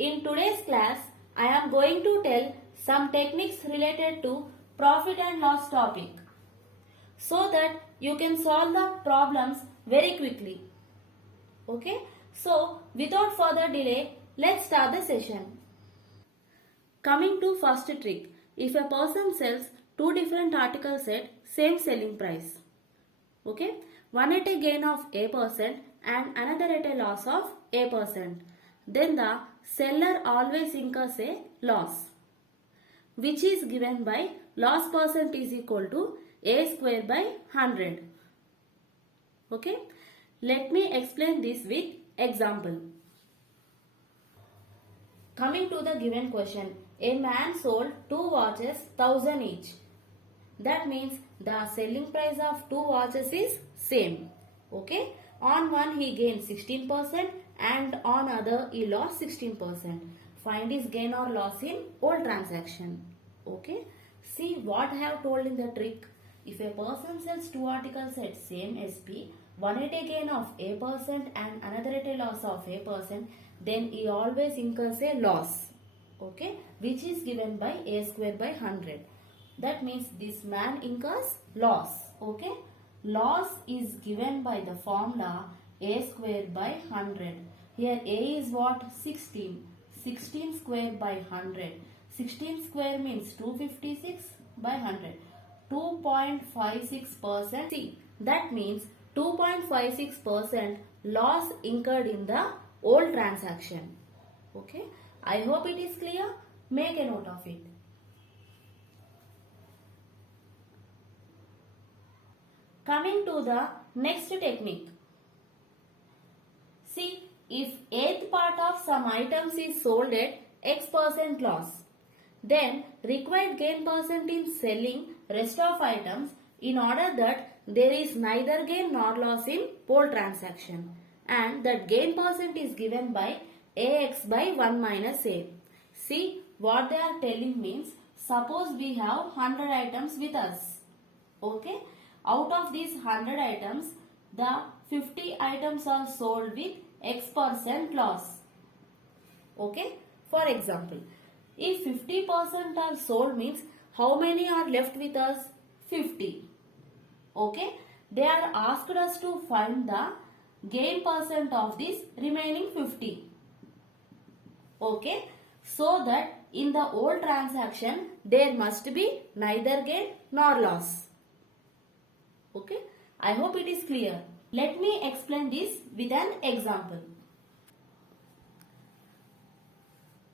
In today's class, I am going to tell some techniques related to profit and loss topic so that you can solve the problems very quickly. Okay, so without further delay, let's start the session. Coming to first trick, if a person sells two different articles at same selling price, okay, one at a gain of A% and another at a loss of A%, then the seller always incurs a loss, which is given by loss percent is equal to A square by 100. Okay, let me explain this with example. Coming to the given question, a man sold two watches 1000 each. That means the selling price of two watches is same. Okay, on one he gained 16% and on other he lost 16%. Find his gain or loss in old transaction. Okay, see what I have told in the trick. If a person sells two articles at same SP, one at a gain of A% and another at a loss of A%, then he always incurs a loss, okay, which is given by A square by 100. That means this man incurs loss, okay. Loss is given by the formula A square by 100. Here A is what? 16. 16 square by 100. 16 square means 256 by 100. 2.56%. See, that means 2.56% loss incurred in the old transaction. Okay, I hope it is clear. Make a note of it. Coming to the next technique. See, if eighth part of some items is sold at X% loss, then required gain percent in selling rest of items in order that there is neither gain nor loss in whole transaction, and that gain percent is given by AX by 1 minus A. See what they are telling means, suppose we have 100 items with us. Okay, out of these 100 items, the 50 items are sold with X% loss. Okay, for example, if 50% are sold means how many are left with us? 50. Okay, they are asked us to find the gain percent of this remaining 50. Okay, so that in the old transaction there must be neither gain nor loss. Okay, I hope it is clear. Let me explain this with an example.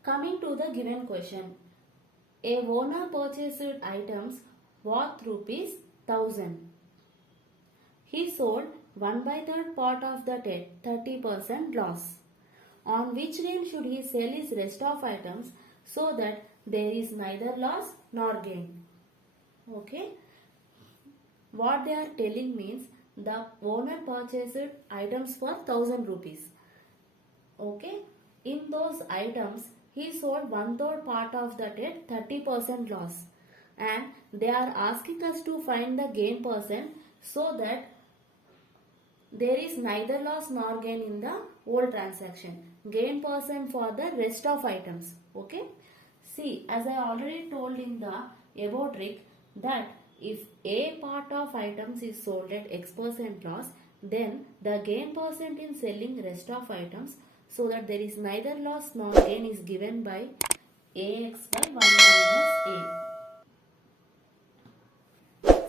Coming to the given question, a owner purchased items worth rupees 1000. He sold 1/3 part of that at 30% loss. On which gain should he sell his rest of items so that there is neither loss nor gain? Okay, what they are telling means the owner purchased items for 1000 rupees. Okay, in those items he sold 1/3 part of that at 30% loss, and they are asking us to find the gain percent so that there is neither loss nor gain in the old transaction. Gain percent for the rest of items. Okay, see, as I already told in the above trick, that if a part of items is sold at X% loss, then the gain percent in selling rest of items so that there is neither loss nor gain is given by AX by 1 minus A.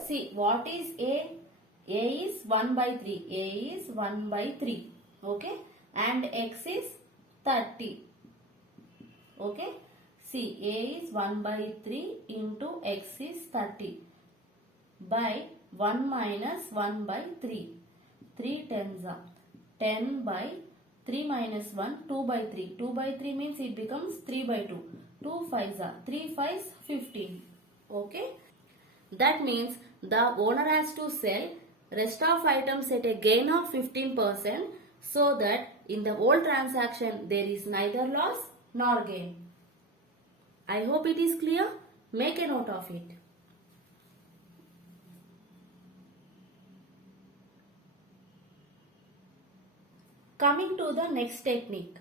See, what is A? A is 1 by 3. A is 1 by 3. Okay, and X is 30. Okay, see, A is 1 by 3 into X is 30 by 1 minus 1 by 3. 3 tens are 10 by 3 minus 1, 2 by 3. 2 by 3 means it becomes 3 by 2. 2 5s are 3 5s 15. Okay, that means the owner has to sell rest of items at a gain of 15% so that in the old transaction there is neither loss nor gain. I hope it is clear. Make a note of it. Coming to the next technique.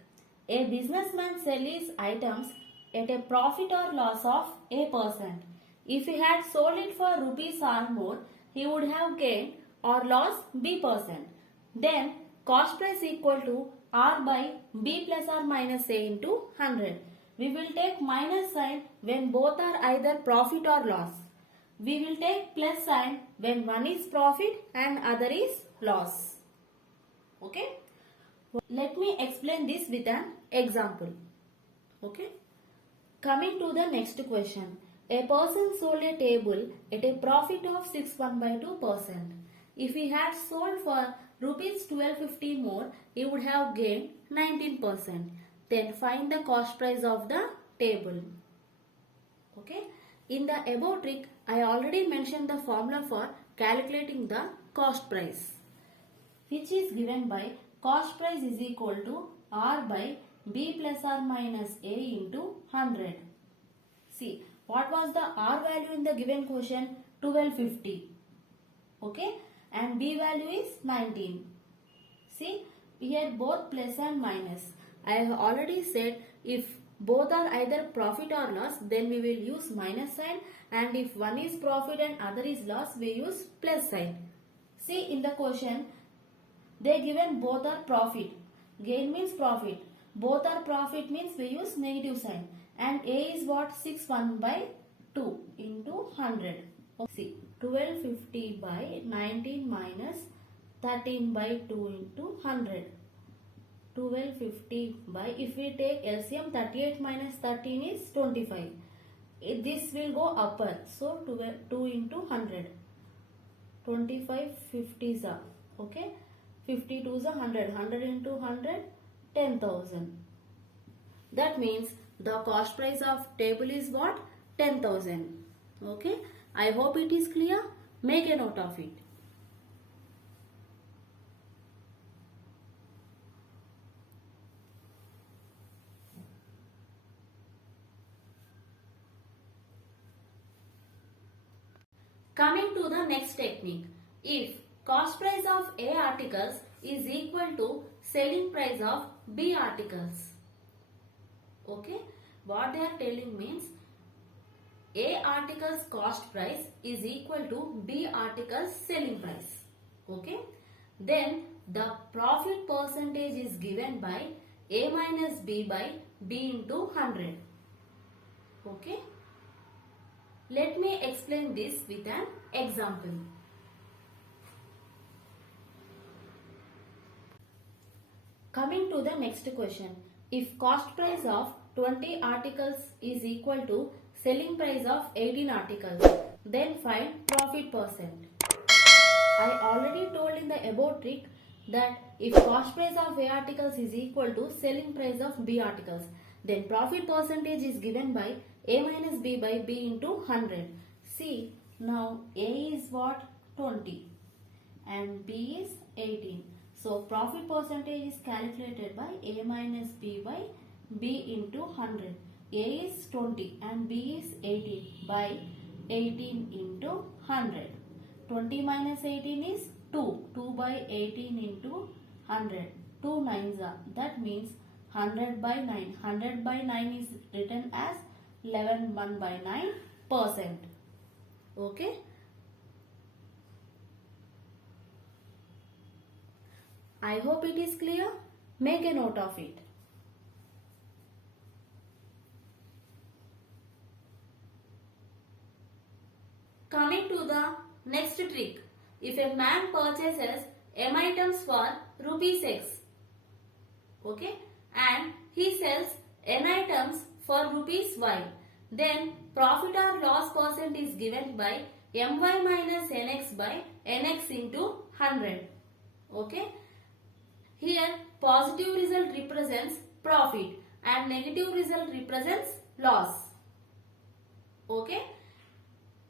A businessman sells his items at a profit or loss of A%. If he had sold it for rupees or more, he would have gained or lost B%. Then cost price equal to R by B plus or minus A into 100. We will take minus sign when both are either profit or loss. We will take plus sign when one is profit and other is loss. Okay. Let me explain this with an example. Okay. Coming to the next question. A person sold a table at a profit of 6.12%. If he had sold for rupees 1250 more, he would have gained 19%. Then find the cost price of the table. Okay. In the above trick, I already mentioned the formula for calculating the cost price, which is given by cost price is equal to R by B plus or minus A into 100. See, what was the R value in the given question? 1250. Okay. And B value is 19. See, here both plus and minus. I have already said if both are either profit or loss, then we will use minus sign, and if one is profit and other is loss, we use plus sign. See, in the question, they given both are profit. Gain means profit. Both are profit means we use negative sign. And A is what? 6/1/2 into 100. See, 1250 by 19 minus 13/2 into 100. 1250 by, if we take LCM, 38 minus 13 is 25. This will go upper. So 2 into 100. 25 50s are. Okay. 52s are 100. 100 into 100, 10,000. That means the cost price of table is what? 10,000. Okay. I hope it is clear. Make a note of it. Coming to the next technique. If cost price of A articles is equal to selling price of B articles. Okay. What they are telling means A article's cost price is equal to B article's selling price. Okay. Then the profit percentage is given by A minus B by B into 100. Okay. Let me explain this with an example. Coming to the next question. If cost price of 20 articles is equal to selling price of 18 articles, then find profit percent. I already told in the above trick that if cost price of A articles is equal to selling price of B articles, then profit percentage is given by A minus B by B into 100. See, now A is what? 20 and B is 18. So profit percentage is calculated by A minus B by B into 100. A is 20 and B is 18 by 18 into 100. 20 minus 18 is 2. 2 by 18 into 100. 2 nines are. That means 100 by 9. 100 by 9 is written as 11/9%. Okay. I hope it is clear. Make a note of it. Coming to the next trick. If a man purchases M items for rupees X, okay, and he sells N items for rupees Y, then profit or loss percent is given by My minus Nx by Nx into 100. Okay. Here positive result represents profit and negative result represents loss. Okay.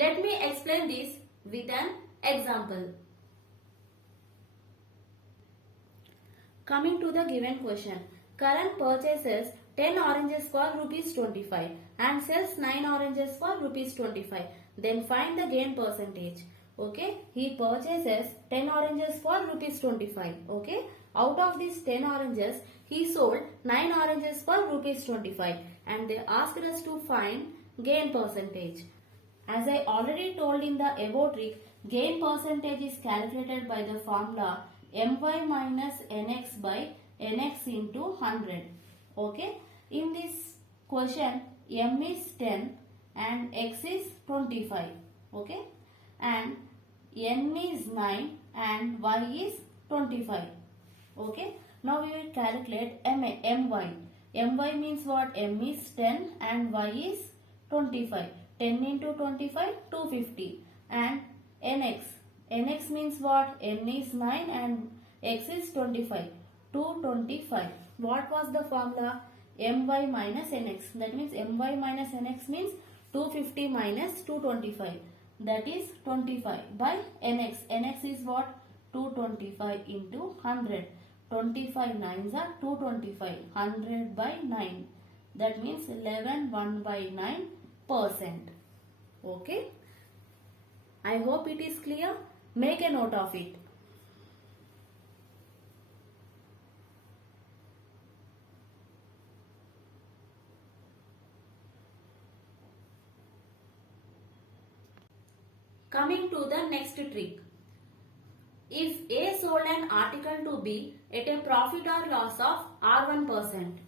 Let me explain this with an example. Coming to the given question. Karan purchases 10 oranges for rupees 25 and sells 9 oranges for rupees 25. Then find the gain percentage. Okay. He purchases 10 oranges for rupees 25. Okay. Out of these 10 oranges, he sold 9 oranges for rupees 25 and they asked us to find gain percentage. As I already told in the above trick, gain percentage is calculated by the formula my minus nx by nx into 100. Okay. In this question, m is 10 and x is 25. Okay. And n is 9 and y is 25. Okay. Now we will calculate my. My means what? M is 10 and y is 25. 10 into 25, 250. And nx means what? N is 9 and x is 25. 225. What was the formula? My minus nx. That means my minus nx means 250 minus 225. That is 25 by nx. Nx is what? 225 into 100. 25 nines are 225. 100 by 9. That means 11 1 by 9%. Okay. I hope it is clear. Make a note of it. Coming to the next trick. If A sold an article to B at a profit or loss of R1%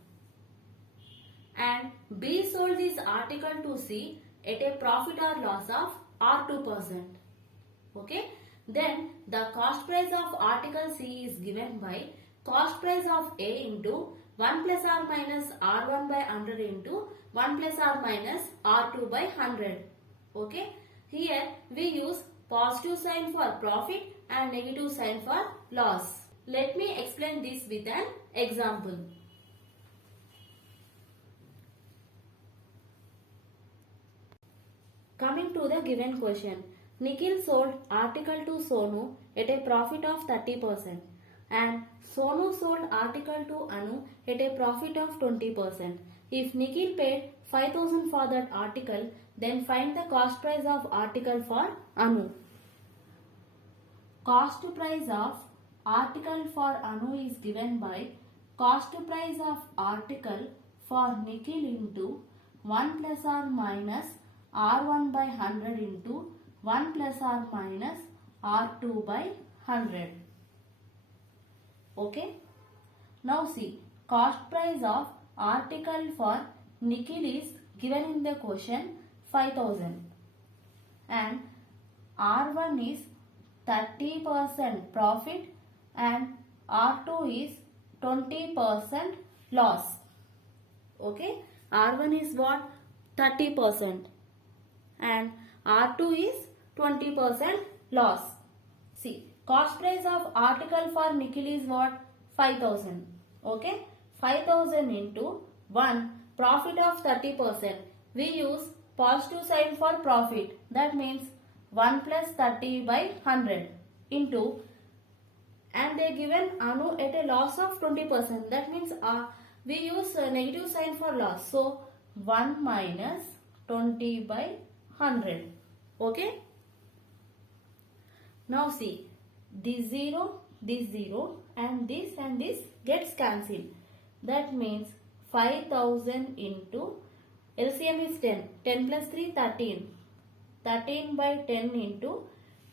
and B sold this article to C at a profit or loss of R2%. Okay. Then the cost price of article C is given by cost price of A into 1 plus or minus R1 by 100 into 1 plus or minus R2 by 100. Okay. Here we use positive sign for profit and negative sign for loss. Let me explain this with an example. Coming to the given question. Nikhil sold article to Sonu at a profit of 30% and Sonu sold article to Anu at a profit of 20%. If Nikhil paid 5,000 for that article, then find the cost price of article for Anu. Cost price of article for Anu is given by cost price of article for Nikhil into 1 plus or minus R1 by 100 into 1 plus or minus R2 by 100. Okay. Now see, cost price of article for Nikhil is given in the question 5,000 and R1 is 30% profit and R2 is 20% loss. Okay. R1 is what? 30% and R2 is 20% loss. See, cost price of article for Nikhil is what? 5,000. Okay. 5,000 into 1 profit of 30%. We use positive sign for profit. That means 1 plus 30 by 100 into, and they given Anu at a loss of 20%. That means we use a negative sign for loss. So 1 minus 20 by 100. Okay. Now see, this 0 and this gets cancelled. That means 5,000 into LCM is 10. 10 plus 3, 13. 13 by 10 into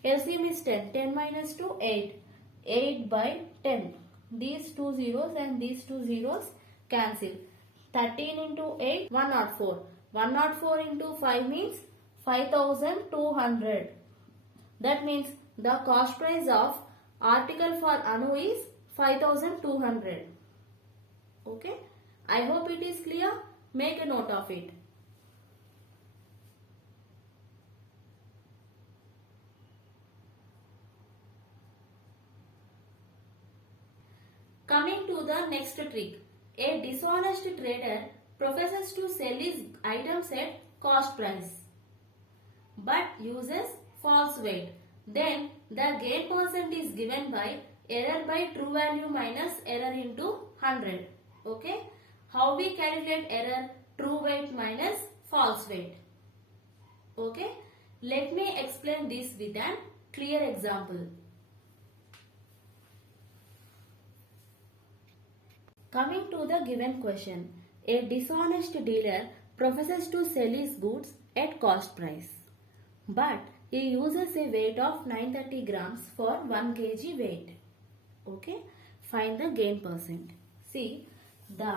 LCM is 10. 10 minus 2, 8. 8 by 10. These two zeros and these two zeros cancel. 13 into 8, 104. 104 into 5 means 5,200. That means the cost price of article for Anu is 5,200. Okay. I hope it is clear. Make a note of it. Coming to the next trick. A dishonest trader professes to sell his items at cost price but uses false weight. Then the gain percent is given by error by true value minus error into 100. Okay. How we calculate error? True weight minus false weight. Okay. Let me explain this with an clear example. Coming to the given question, a dishonest dealer professes to sell his goods at cost price, but he uses a weight of 930 grams for 1 kg weight. Okay, find the gain percent. See, the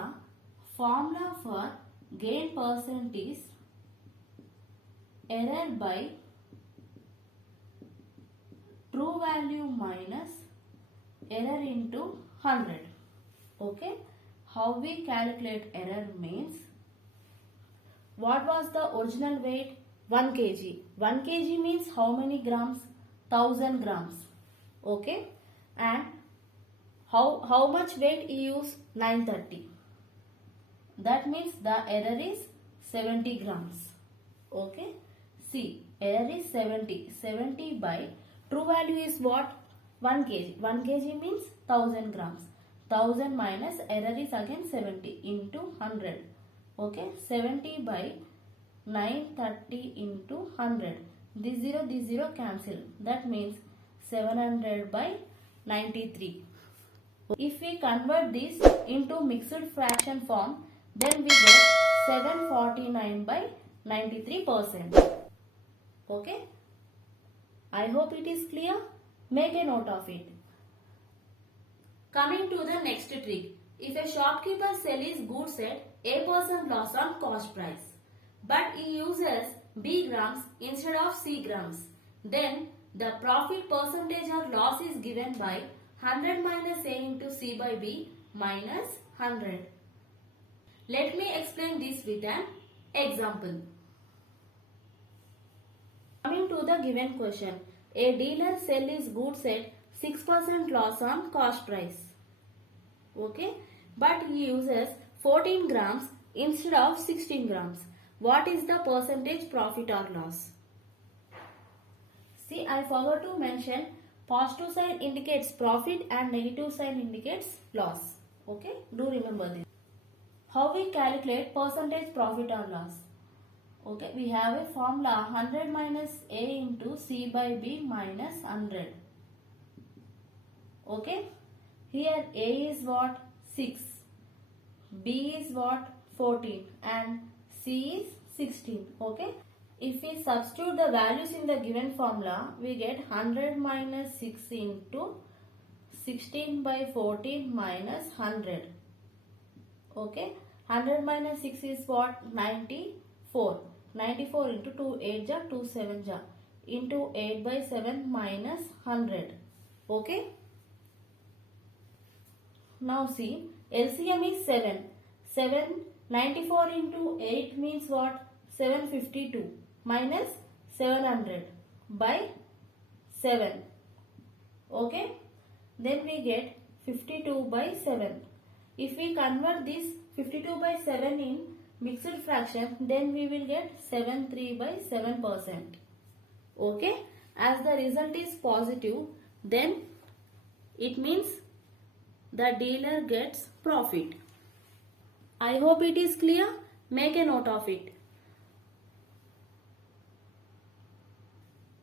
formula for gain percent is error by true value minus error into 100. Okay, how we calculate error means, what was the original weight? 1 kg. 1 kg means how many grams? 1000 grams. Okay, and how much weight he used? 930. That means the error is 70 grams. Okay, see, error is 70. 70 by true value is what? 1 kg. 1 kg means 1000 grams. 1000 minus error is again 70 into 100. Okay, 70 by 930 into 100. This 0 cancel. That means 700 by 93. If we convert this into mixed fraction form, then we get 749 by 93%. Okay, I hope it is clear. Make a note of it. Coming to the next trick. If a shopkeeper sells his goods at A% loss on cost price, but he uses B grams instead of C grams, then the profit percentage or loss is given by 100 minus A into C by B minus 100. Let me explain this with an example. Coming to the given question, a dealer sells his goods at 6% loss on cost price. Okay, but he uses 14 grams instead of 16 grams. What is the percentage profit or loss? See, I forgot to mention, positive sign indicates profit and negative sign indicates loss. Okay, do remember this. How we calculate percentage profit or loss? Okay, we have a formula 100 minus A into C by B minus 100. Okay, here A is what? 6, B is what? 14 and C is 16. Okay, if we substitute the values in the given formula, we get 100 minus 6 into 16 by 14 minus 100. Okay, 100 minus 6 is what? 94. 94 into 2 8 ja 2 7 ja into 8 by 7 minus 100. Okay, now see, LCM is 7. 94 into 8 means what? 752 minus 700 by 7. Okay, then we get 52 by 7. If we convert this 52 by 7 in mixed fraction, then we will get 73 by 7%. Okay, as the result is positive, then it means the dealer gets profit. I hope it is clear. Make a note of it.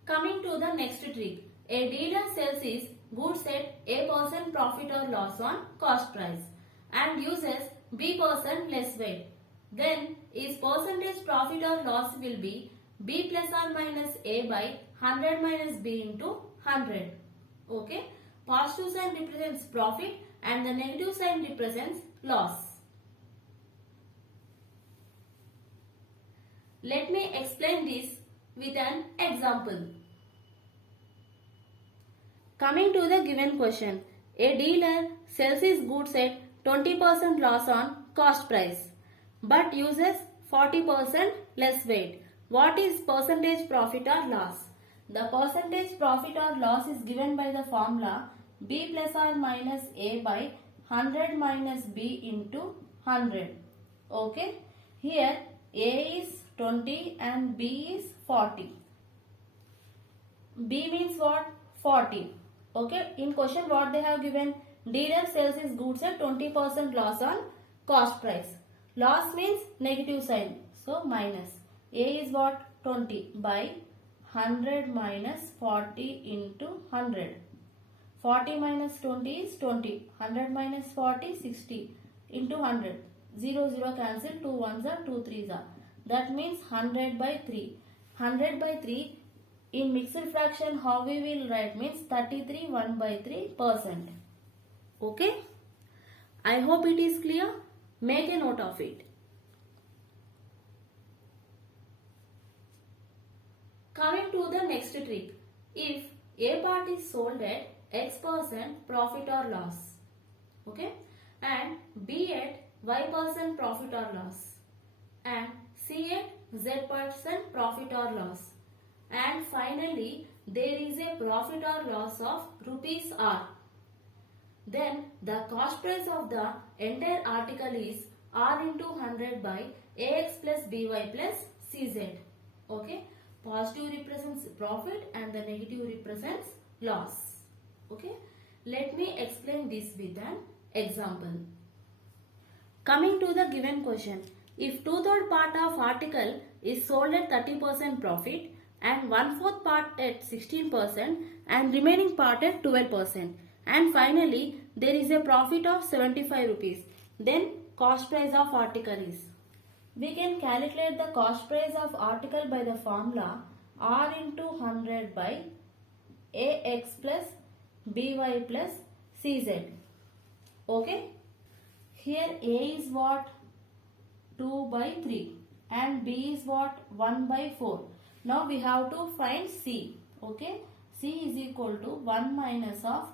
Coming to the next trick. A dealer sells his goods at A% profit or loss on cost price and uses B% less weight. Then his percentage profit or loss will be B plus or minus A by 100 minus B into 100. Okay, positive sign represents profit and the negative sign represents loss. Let me explain this with an example. Coming to the given question, a dealer sells his goods at 20% loss on cost price but uses 40% less weight. What is percentage profit or loss? The percentage profit or loss is given by the formula B plus or minus A by 100 minus B into 100. Okay, here A is 20 and B is 40. B means what? 40. Okay, in question what they have given? Dealer sells his goods at 20% loss on cost price. Loss means negative sign, so minus. A is what? 20 by 100 minus 40 into 100. 40 minus 20 is 20. 100 minus 40, 60 into 100. 0, 0 cancel, 2 1s are 2 3s are. That means 100 by 3. 100 by 3 in mixed fraction how we will write means 33 1 by 3%. Okay. I hope it is clear. Make a note of it. Coming to the next trick. If A part is sold at X% profit or loss. Okay. And B at Y% profit or loss. And C at Z% profit or loss. And finally there is a profit or loss of rupees R. Then the cost price of the entire article is R into 100 by AX plus BY plus CZ. Okay. Positive represents profit and the negative represents loss. Okay. Let me explain this with an example. Coming to the given question. If 2/3 part of article is sold at 30% profit and 1/4 part at 16% and remaining part at 12%. And finally, there is a profit of 75 rupees. Then cost price of article is. We can calculate the cost price of article by the formula R into 100 by AX plus BY plus CZ. Okay. Here A is what? 2 by 3 and B is what? 1 by 4. Now we have to find C. Okay. C is equal to 1 minus of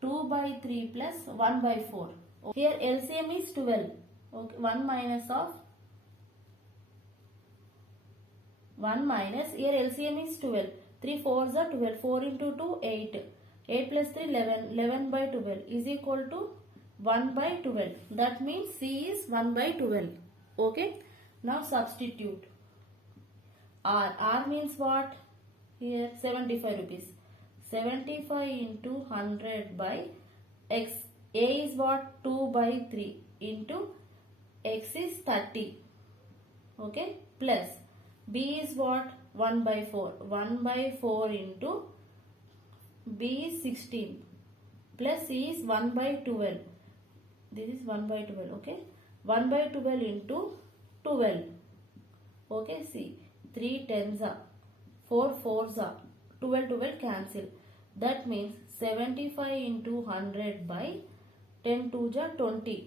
2 by 3 plus 1 by 4. Here LCM is 12. Okay. 1 minus of 1 minus, here LCM is 12. 3 4s are 12. 4 into 2, 8. 8 plus 3, 11. 11 by 12 is equal to 1 by 12. That means C is 1 by 12. Okay. Now substitute. R. R means what? Here 75 rupees. 75 into 100 by X. A is what? 2 by 3 into X is 30. Okay. Plus B is what? 1 by 4. 1 by 4 into B is 16. Plus C is 1 by 12. This is 1 by 12. Okay. 1 by 12 into 12. Okay. See. 3 10s are. 4 4s are. 12 12 cancel. That means 75 into 100 by 10 2s are 20.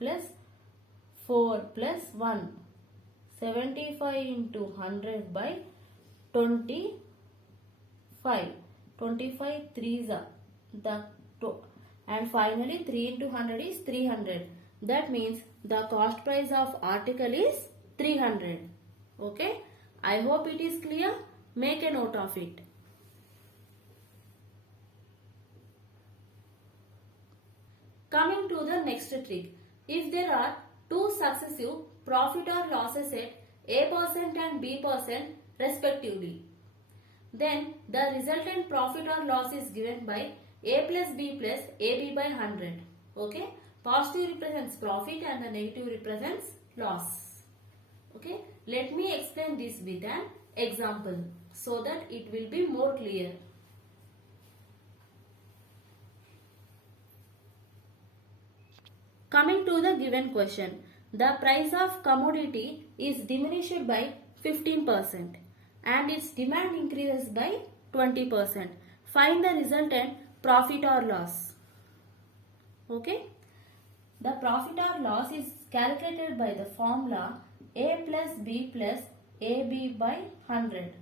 Plus 4 plus 1. 75 into 100 by 25. 25 3s are the and finally 3 into 100 is 300. That means the cost price of article is 300. Okay. I hope it is clear. Make a note of it. Coming to the next trick. If there are two successive profit or losses at A% and B% respectively, then the resultant profit or loss is given by A plus B plus AB by 100. Okay. Positive represents profit and the negative represents loss. Okay. Let me explain this with an example so that it will be more clear. Coming to the given question. The price of commodity is diminished by 15% and its demand increases by 20%. Find the resultant profit or loss. Okay. The profit or loss is calculated by the formula A plus B plus AB by 100.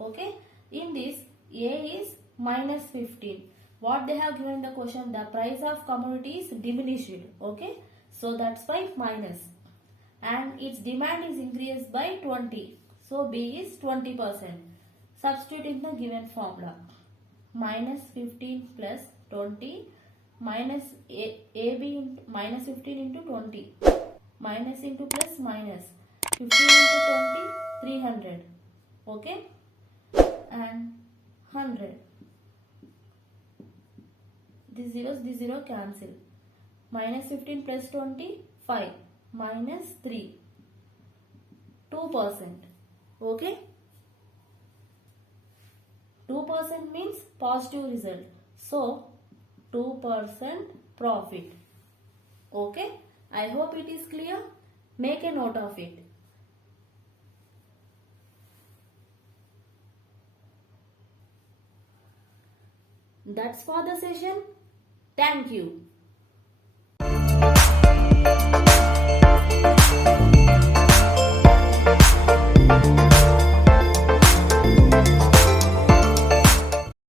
Okay. In this A is minus 15. What they have given the question, the price of commodity is diminished. Okay. So that's why minus. And its demand is increased by 20. So B is 20%. Substitute in the given formula. Minus 15 plus 20 minus AB minus 15 into 20. Minus into plus minus. 15 into 20, 300. Okay. And 100. This 0 cancel. Minus 15 plus 20, 5. Minus 3. 2%. Okay. 2% means positive result. So, 2% profit. Okay, I hope it is clear. Make a note of it. That's for the session. Thank you.